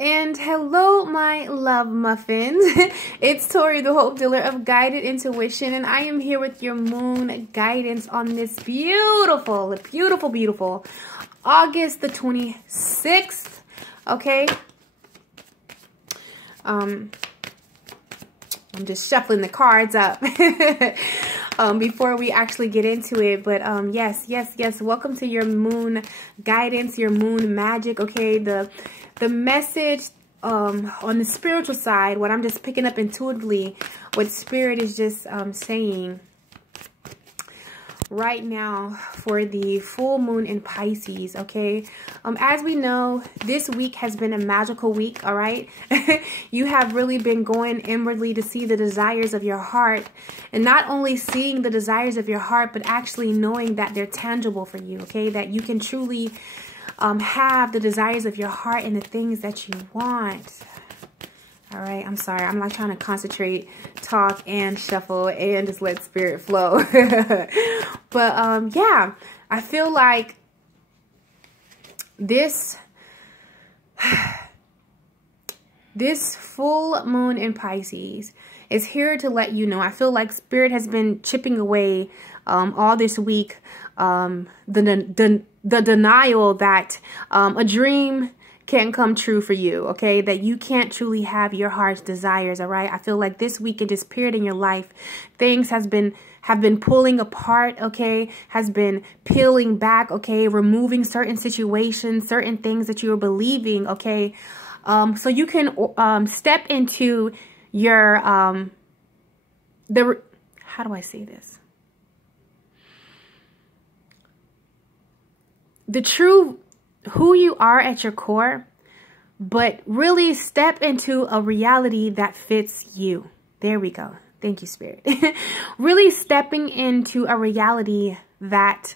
And hello, my love muffins. It's Tori, the Hope Dealer of Guided Intuition, and I am here with your moon guidance on this beautiful, beautiful August the 26th. Okay. I'm just shuffling the cards up before we actually get into it. But yes, welcome to your moon guidance, your moon magic. Okay, the message on the spiritual side, what I'm just picking up intuitively, what Spirit is just saying right now for the full moon in Pisces. Okay, as we know, this week has been a magical week. All right. You have really been going inwardly to see the desires of your heart, and not only seeing the desires of your heart, but actually knowing that they're tangible for you. Okay, that you can truly have the desires of your heart and the things that you want. All right, I'm sorry. I'm not trying to concentrate, talk, and shuffle, and just let Spirit flow. But yeah, I feel like this full moon in Pisces is here to let you know. I feel like Spirit has been chipping away all this week, the denial that a dream can't come true for you, okay? That you can't truly have your heart's desires, all right? I feel like this week and this period in your life, things have been pulling apart, okay? Has been peeling back, okay? Removing certain situations, certain things that you were believing, okay? So you can step into your, how do I say this? The true who you are at your core, but really step into a reality that fits you. There we go. Thank you, Spirit. Really stepping into a reality that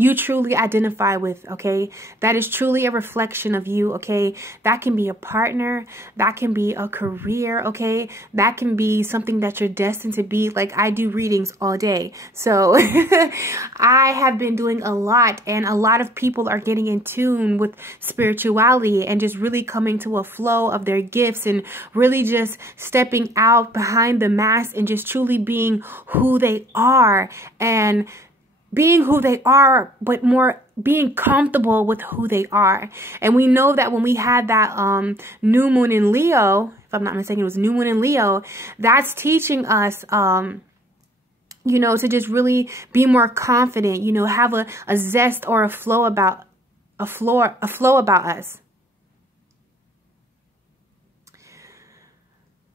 you truly identify with, okay? That is truly a reflection of you, okay? That can be a partner, that can be a career, okay? That can be something that you're destined to be. Like, I do readings all day. So I have been doing a lot, and a lot of people are getting in tune with spirituality and just really coming to a flow of their gifts and really just stepping out behind the mask and just truly being who they are, and being who they are, but more being comfortable with who they are. And we know that when we had that new moon in Leo, if I'm not mistaken, it was new moon in Leo, that's teaching us, you know, to just really be more confident, you know, have a zest or a flow about us.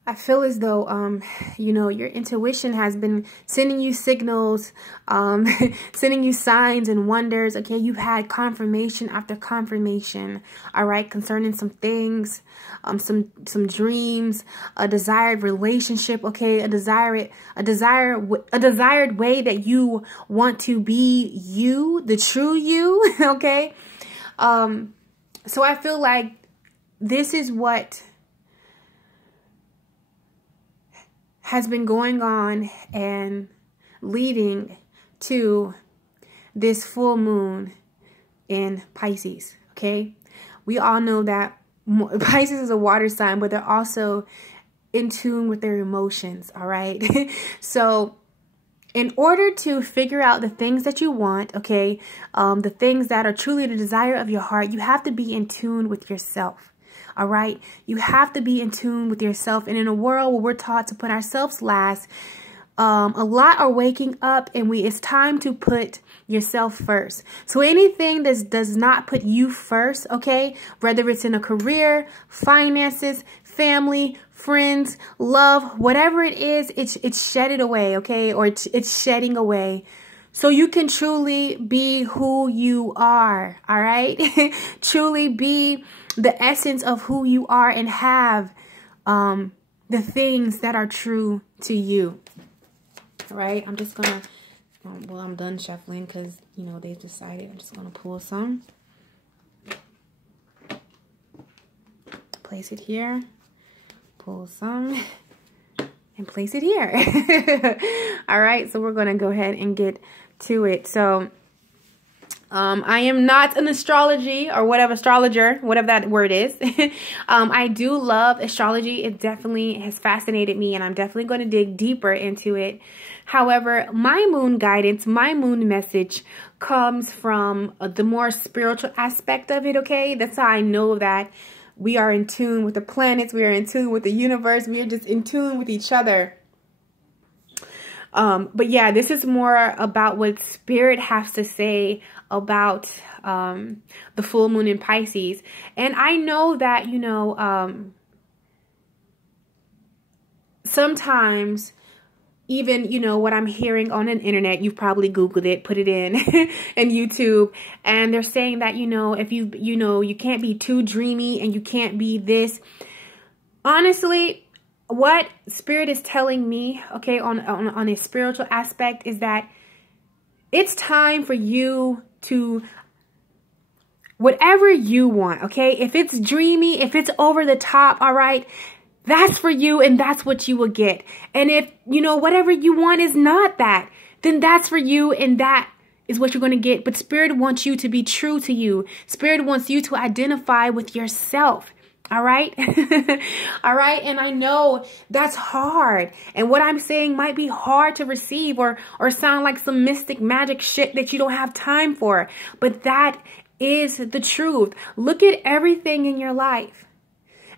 I feel as though, you know, your intuition has been sending you signals, sending you signs and wonders. Okay, you've had confirmation after confirmation, all right, concerning some things, some dreams, a desired relationship, okay, a desired way that you want to be you, the true you, okay. So I feel like this is what has been going on and leading to this full moon in Pisces, okay? We all know that Pisces is a water sign, but they're also in tune with their emotions, all right? So in order to figure out the things that you want, okay, the things that are truly the desire of your heart, you have to be in tune with yourself. All right. You have to be in tune with yourself. And in a world where we're taught to put ourselves last, a lot are waking up, and it's time to put yourself first. So anything that does not put you first, okay, whether it's in a career, finances, family, friends, love, whatever it is, it's shedded away, okay, or it's shedding away. So you can truly be who you are, all right? Truly be the essence of who you are and have the things that are true to you, all right? I'm just going to, well, I'm done shuffling because, you know, they've decided. I'm just going to pull some. Place it here. Pull some. And place it here. All right, so we're going to go ahead and get to it. So I am not an astrologer, whatever that word is. I do love astrology. It definitely has fascinated me, and I'm definitely going to dig deeper into it. However, my moon guidance, my moon message comes from the more spiritual aspect of it, okay? That's how I know that we are in tune with the planets. We are in tune with the universe. We are just in tune with each other. But yeah, this is more about what Spirit has to say about the full moon in Pisces. And I know that, you know, sometimes even, you know, what I'm hearing on the internet, you've probably Googled it, put it in, and YouTube, and they're saying that, you know, if you can't be too dreamy and you can't be this. Honestly, what Spirit is telling me, okay, on a spiritual aspect, is that it's time for you to, whatever you want, okay? If it's dreamy, if it's over the top, all right, that's for you, and that's what you will get. And if, you know, whatever you want is not that, then that's for you, and that is what you're going to get. But Spirit wants you to be true to you. Spirit wants you to identify with yourself. All right. All right. And I know that's hard. And what I'm saying might be hard to receive or sound like some mystic magic shit that you don't have time for. But that is the truth. Look at everything in your life.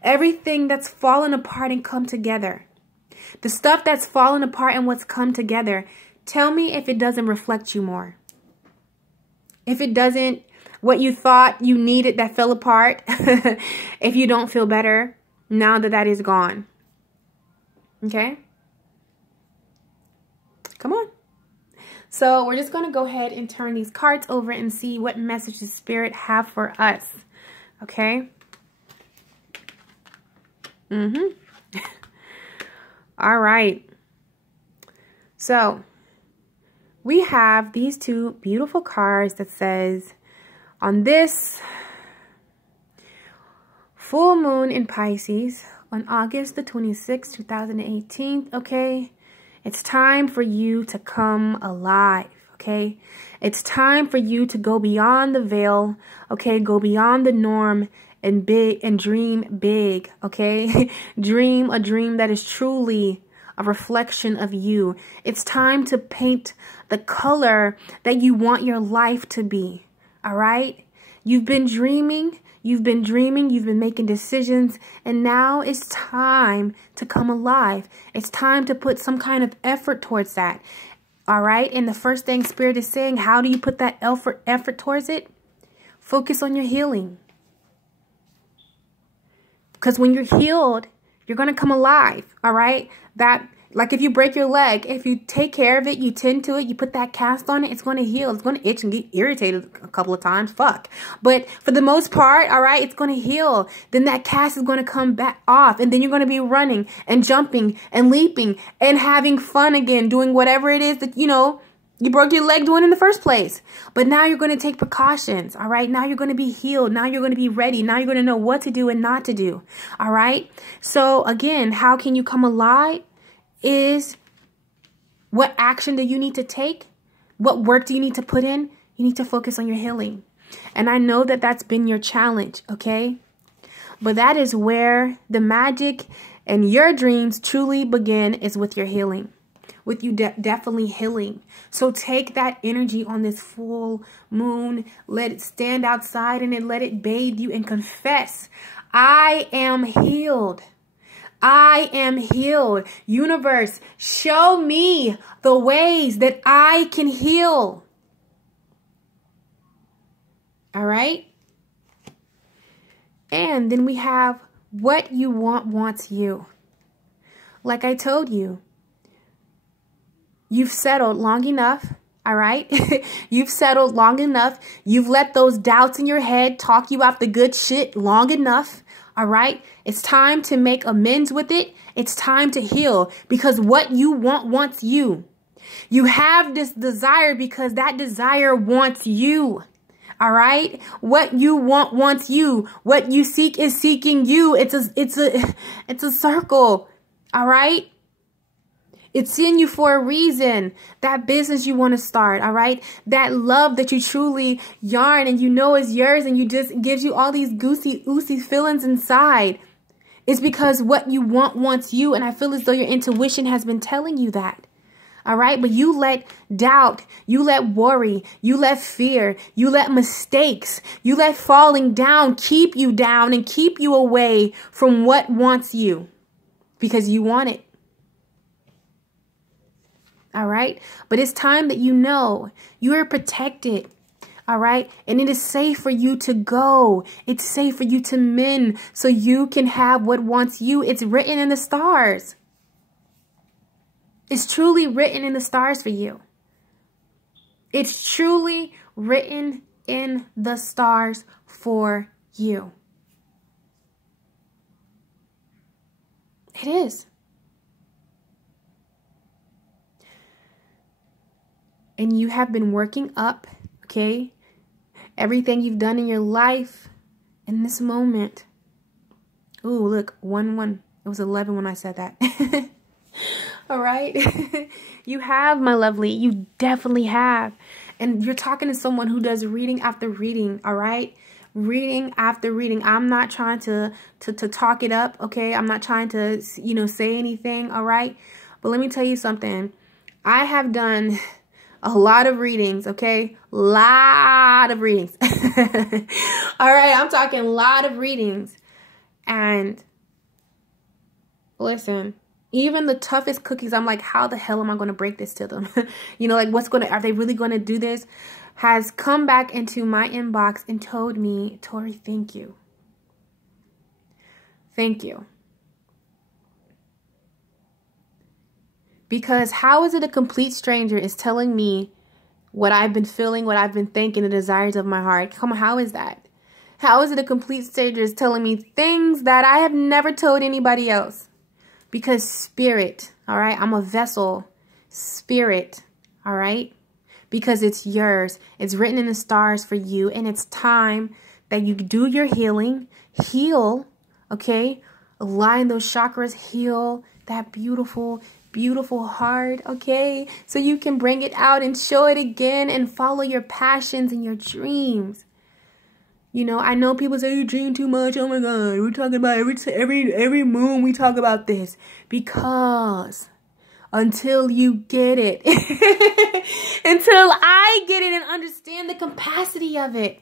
Everything that's fallen apart and come together. The stuff that's fallen apart and what's come together. Tell me if it doesn't reflect you more. If it doesn't, what you thought you needed that fell apart, if you don't feel better now that that is gone. Okay? Come on. So we're just going to go ahead and turn these cards over and see what message the Spirit have for us. Okay? All right. So we have these two beautiful cards that says, on this full moon in Pisces on August the 26th, 2018, okay, it's time for you to come alive, okay? It's time for you to go beyond the veil, okay? Go beyond the norm and dream big, okay? Dream a dream that is truly a reflection of you. It's time to paint the color that you want your life to be. All right. You've been dreaming. You've been making decisions. And now it's time to come alive. It's time to put some kind of effort towards that. All right. And the first thing Spirit is saying, how do you put that effort towards it? Focus on your healing. Because when you're healed, you're going to come alive. All right. Like if you break your leg, if you take care of it, you tend to it, you put that cast on it, it's going to heal. It's going to itch and get irritated a couple of times. Fuck. But for the most part, all right, it's going to heal. Then that cast is going to come back off. And then you're going to be running and jumping and leaping and having fun again, doing whatever it is that, you know, you broke your leg doing in the first place. But now you're going to take precautions. All right. Now you're going to be healed. Now you're going to be ready. Now you're going to know what to do and not to do. All right. So again, how can you come alive? Is what action do you need to take? What work do you need to put in? You need to focus on your healing. And I know that that's been your challenge, okay? But that is where the magic and your dreams truly begin, is with your healing. With you definitely healing. So take that energy on this full moon. Let it stand outside and then let it bathe you and confess, I am healed. I am healed. Universe, show me the ways that I can heal. All right. And then we have what you want wants you. Like I told you, you've settled long enough. All right. You've settled long enough. You've let those doubts in your head talk you out the good shit long enough. All right. It's time to make amends with it. It's time to heal, because what you want wants you. You have this desire because that desire wants you. All right. What you want wants you. What you seek is seeking you. It's a circle. All right. It's in you for a reason. That business you want to start, all right? That love that you truly yearn and you know is yours and you just gives you all these oozy feelings inside. It's because what you want wants you, and I feel as though your intuition has been telling you that. All right? But you let doubt, you let worry, you let fear, you let mistakes, you let falling down keep you down and keep you away from what wants you because you want it. All right? But it's time that you know you are protected. All right? And it is safe for you to go. It's safe for you to mend so you can have what wants you. It's written in the stars. It's truly written in the stars for you. It's truly written in the stars for you. It is. And you have been working up, okay, everything you've done in your life in this moment. Ooh, look, 1-1. It was 11 when I said that. All right. You have, my lovely. You definitely have. And you're talking to someone who does reading after reading. All right. Reading after reading. I'm not trying to talk it up. Okay. I'm not trying to, say anything. All right. But let me tell you something. I have done a lot of readings. Okay. Lot of readings. All right. I'm talking a lot of readings. And listen, even the toughest cookies, I'm like, how the hell am I going to break this to them? Like are they really going to do this? Has come back into my inbox and told me, Tori, thank you. Thank you. Because how is it a complete stranger is telling me what I've been feeling, what I've been thinking, the desires of my heart? Come on, how is that? How is it a complete stranger is telling me things that I have never told anybody else? Because spirit, all right? I'm a vessel. Spirit, all right? Because it's yours. It's written in the stars for you. And it's time that you do your healing. Heal, okay? Align those chakras. Heal that beautiful, beautiful heart, okay? So you can bring it out and show it again and follow your passions and your dreams. I know people say you dream too much. Oh my God, we're talking about every moon we talk about this. Because until you get it, until I get it and understand the capacity of it.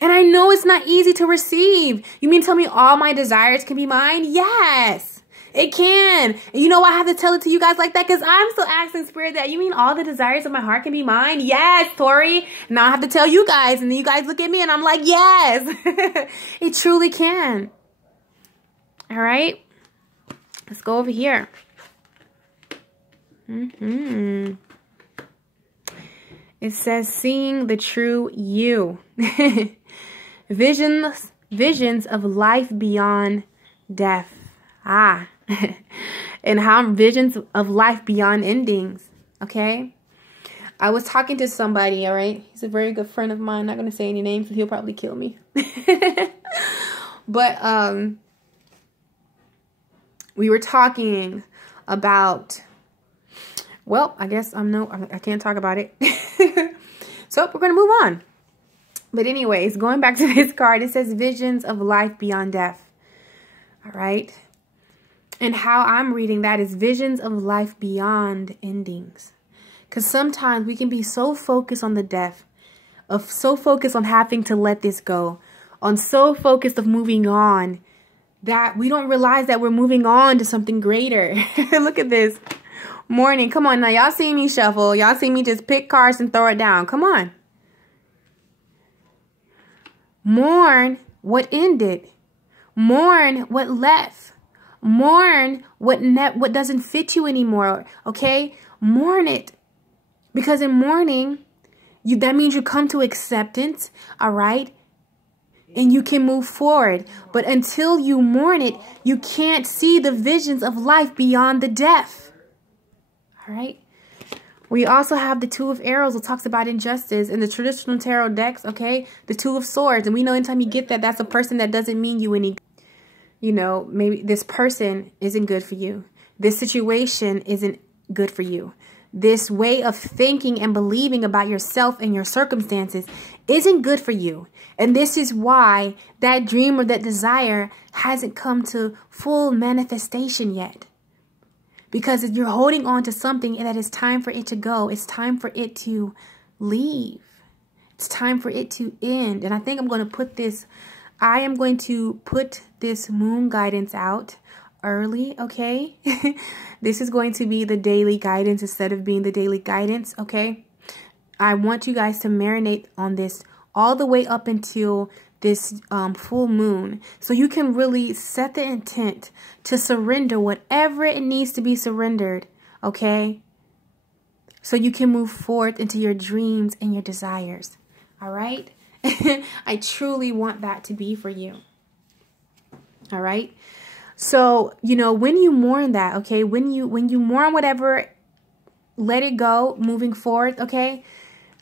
And I know it's not easy to receive. You mean tell me all my desires can be mine? Yes. It can. And you know why I have to tell it to you guys like that? Because I'm still asking spirit that. You mean all the desires of my heart can be mine? Yes, Tori. Now I have to tell you guys. And then you guys look at me and I'm like, yes. It truly can. All right. Let's go over here. It says, seeing the true you. Visions of life beyond death. And how visions of life beyond endings. Okay. I was talking to somebody, all right? He's a very good friend of mine. Not going to say any names, so he'll probably kill me. But we were talking about, well, I guess I can't talk about it. So we're going to move on. But anyways, going back to this card, it says visions of life beyond death. All right. And how I'm reading that is visions of life beyond endings. Because sometimes we can be so focused on the death, so focused on having to let this go, so focused of moving on, that we don't realize that we're moving on to something greater. Look at this. Morning. Come on now. Y'all see me shuffle. Y'all see me just pick cards and throw it down. Come on. Mourn what ended. Mourn what left. Mourn what doesn't fit you anymore, okay? Mourn it. Because in mourning, that means you come to acceptance, all right? And you can move forward. But until you mourn it, you can't see the visions of life beyond the death. All right? We also have the Two of Arrows, that talks about injustice in the traditional tarot decks, okay? The Two of Swords. And we know anytime you get that, that's a person that doesn't mean you any. Maybe this person isn't good for you. this situation isn't good for you. This way of thinking and believing about yourself and your circumstances isn't good for you. And this is why that dream or that desire hasn't come to full manifestation yet. Because you're holding on to something and that it's time for it to go. It's time for it to leave. It's time for it to end. And I think I'm going to put this, I am going to put this moon guidance out early, okay? This is going to be the daily guidance instead of being the daily guidance, okay? I want you guys to marinate on this all the way up until this full moon, so you can really set the intent to surrender whatever it needs to be surrendered, okay? So you can move forth into your dreams and your desires, all right? I truly want that to be for you, all right? So, you know, when you mourn that, okay, when you mourn whatever, let it go, moving forward, okay?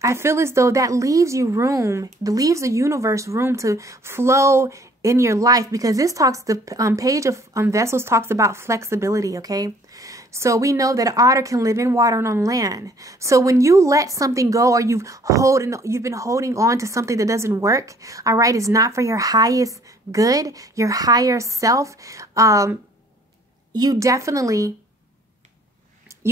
I feel as though that leaves you room, leaves the universe room to flow in your life, because this talks, the page of Vessels talks about flexibility, okay? So we know that an otter can live in water and on land. So when you let something go, or you've been holding on to something that doesn't work, all right, it's not for your highest good, your higher self, you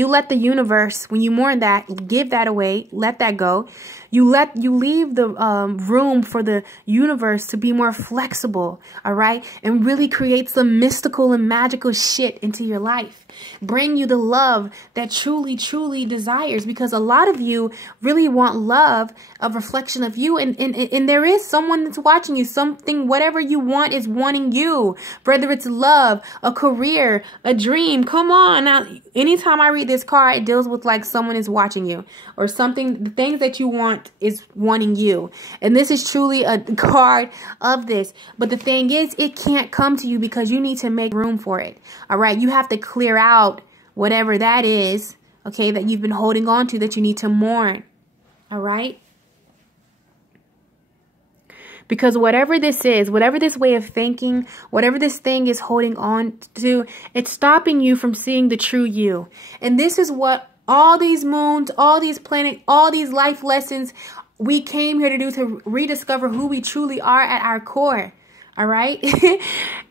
let the universe, when you mourn that, give that away, let that go. You leave the room for the universe to be more flexible, all right? And really create some mystical and magical shit into your life. Bring you the love that truly, truly desires, because a lot of you really want love, a reflection of you. And there is someone that's watching you, something, whatever you want is wanting you, whether it's love, a career, a dream. Come on. Now, anytime I read this card, it deals with like someone is watching you or something, the things that you want is wanting you. And this is truly a card of this. But the thing is, it can't come to you because you need to make room for it. All right. You have to clear out whatever that is, okay, that you've been holding on to, that you need to mourn. All right. Because whatever this is, whatever this way of thinking, whatever this thing is holding on to, it's stopping you from seeing the true you. And this is what all these moons, all these planets, all these life lessons we came here to do, to rediscover who we truly are at our core. All right.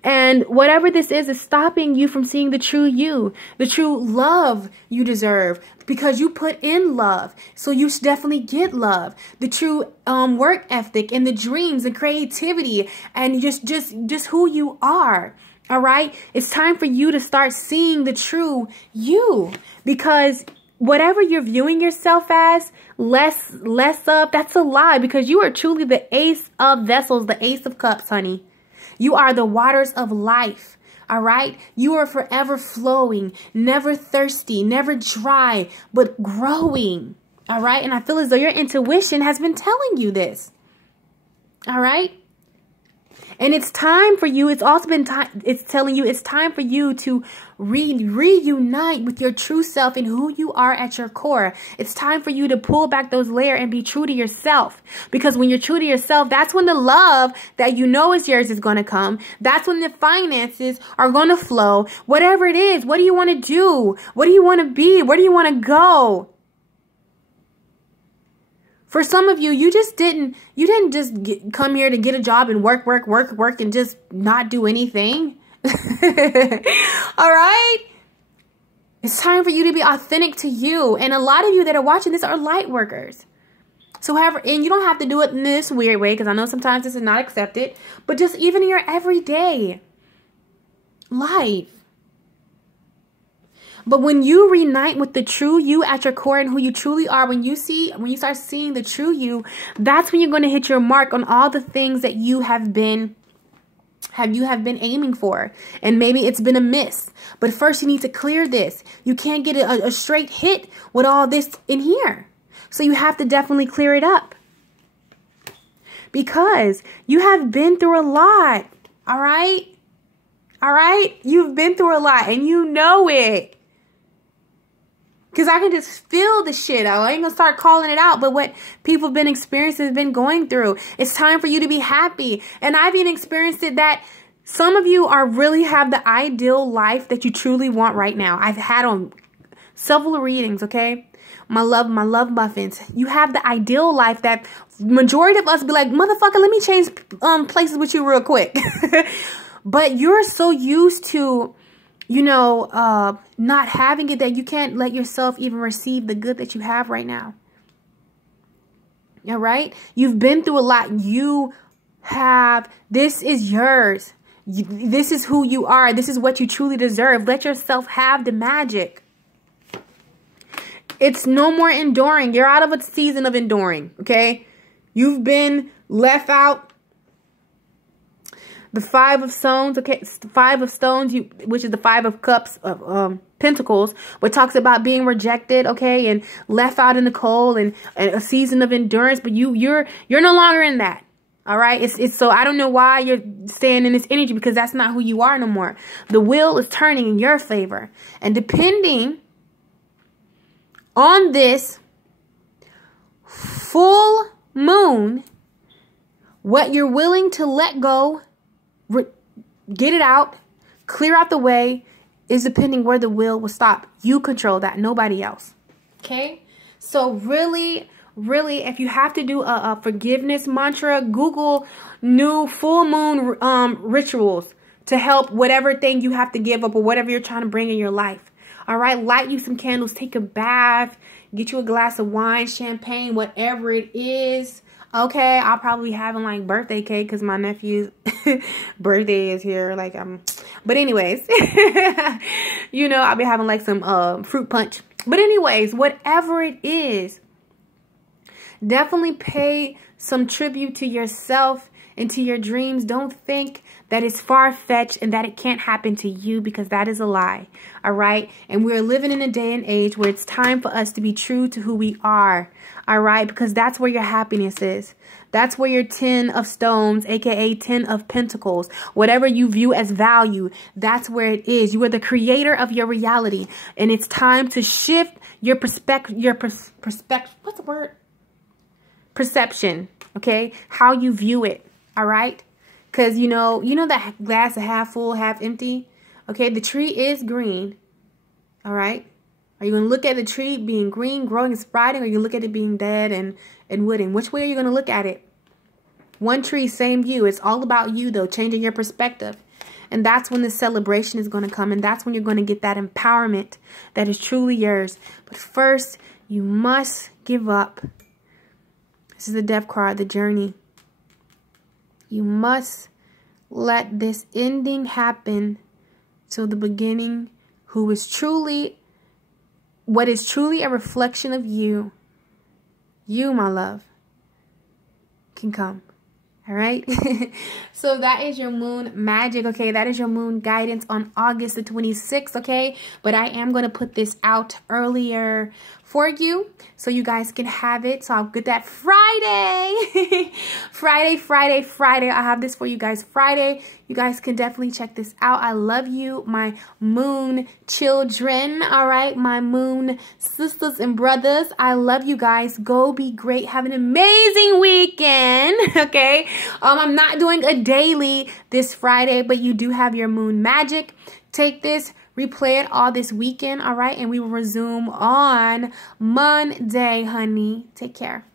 And whatever this is stopping you from seeing the true you, the true love you deserve, because you put in love. So you should definitely get love, the true work ethic and the dreams and creativity and just who you are. All right. It's time for you to start seeing the true you, because whatever you're viewing yourself as less of, that's a lie, because you are truly the ace of vessels, the ace of cups, honey. You are the waters of life. All right. You are forever flowing, never thirsty, never dry, but growing. All right. And I feel as though your intuition has been telling you this. All right. And it's time for you. It's also been time. It's telling you it's time for you to reunite with your true self and who you are at your core. It's time for you to pull back those layers and be true to yourself. Because when you're true to yourself, that's when the love that you know is yours is going to come. That's when the finances are going to flow. Whatever it is, what do you want to do? What do you want to be? Where do you want to go? For some of you, you didn't just come here to get a job and work and just not do anything. All right. It's time for you to be authentic to you. And a lot of you that are watching this are light workers. So however, and you don't have to do it in this weird way, because I know sometimes this is not accepted, but just even in your everyday life. But when you reunite with the true you at your core and who you truly are, when you start seeing the true you, that's when you're going to hit your mark on all the things that you have been aiming for. And maybe it's been a miss. But first you need to clear this. You can't get a straight hit with all this in here. So you have to definitely clear it up. Because you have been through a lot. All right? All right? You've been through a lot and you know it. Because I can just feel the shit. I ain't going to start calling it out. But what people have been experiencing, have been going through. It's time for you to be happy. And I've even experienced it that Some of you are really have the ideal life that you truly want right now. I've had on several readings, okay? My love muffins. You have the ideal life that majority of us be like, motherfucker, let me change places with you real quick. But you're so used to, you know, not having it that you can't let yourself even receive the good that you have right now. All right? You've been through a lot. You have, this is yours. This is who you are. This is what you truly deserve. Let yourself have the magic. It's no more enduring. You're out of a season of enduring, okay? You've been left out. The 5 of stones, okay? 5 of stones, which is the 5 of cups of pentacles, what talks about being rejected, okay? And left out in the cold and a season of endurance. But you're no longer in that. All right. It's so I don't know why you're staying in this energy, because that's not who you are no more. The wheel is turning in your favor. And depending on this full moon, what you're willing to let go, get it out, clear out the way, is depending where the wheel will stop. You control that, nobody else. Okay. So really, if you have to do a forgiveness mantra, Google new full moon rituals to help whatever thing you have to give up or whatever you're trying to bring in your life. All right, light you some candles, take a bath, get you a glass of wine, champagne, whatever it is. Okay, I'll probably be having like birthday cake because my nephew's birthday is here. Like but anyways, you know, I'll be having like some fruit punch. But anyways, whatever it is, definitely pay some tribute to yourself and to your dreams. Don't think that it's far-fetched and that it can't happen to you, because that is a lie. All right. And we're living in a day and age where it's time for us to be true to who we are. All right. Because that's where your happiness is. That's where your 10 of stones, aka 10 of pentacles, whatever you view as value, that's where it is. You are the creator of your reality. And it's time to shift your perspective, what's the word? Perception. Okay. How you view it. All right. Because, you know that glass is half full, half empty. Okay, the tree is green. All right. Are you going to look at the tree being green, growing and sprouting, or you look at it being dead and wooden? Which way are you going to look at it? One tree, same view. It's all about you, though, changing your perspective. And that's when the celebration is going to come. And that's when you're going to get that empowerment that is truly yours. But first, you must give up. This is the death card, the journey. You must let this ending happen till the beginning, what is truly a reflection of you, my love, can come. All right. So that is your moon magic. Okay. That is your moon guidance on August the 26th. Okay. But I am going to put this out earlier for you so you guys can have it. So I'll get that Friday. Friday. I'll have this for you guys Friday. You guys can definitely check this out. I love you, my moon children. All right. My moon sisters and brothers. I love you guys. Go be great. Have an amazing weekend. Okay. I'm not doing a daily this Friday, but you do have your moon magic. Take this, replay it all this weekend. All right. And we will resume on Monday, honey. Take care.